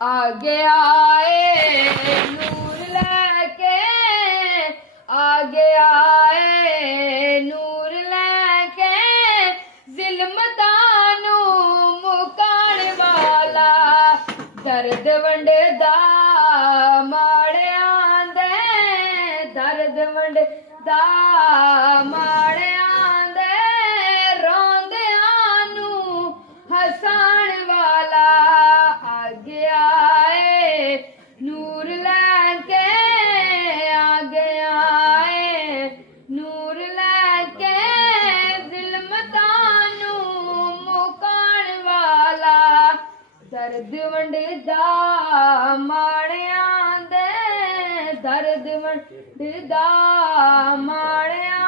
आगे आए नूर लेके, आगे आए नूर लेके, ज़िल्मतां मुकाण वाला, दर्द वंडदा माड़ियां दे, दर्द वंडदा माड़ियां दे, रोंदियां नूं हसाण वाला, आगे आए नूर लैके, आगे आए नूर लैके, ज़िल्मतां मुकाण वाला, दर्द वंडदा माड़ियां दे, दर्द वंडदा माड़ियां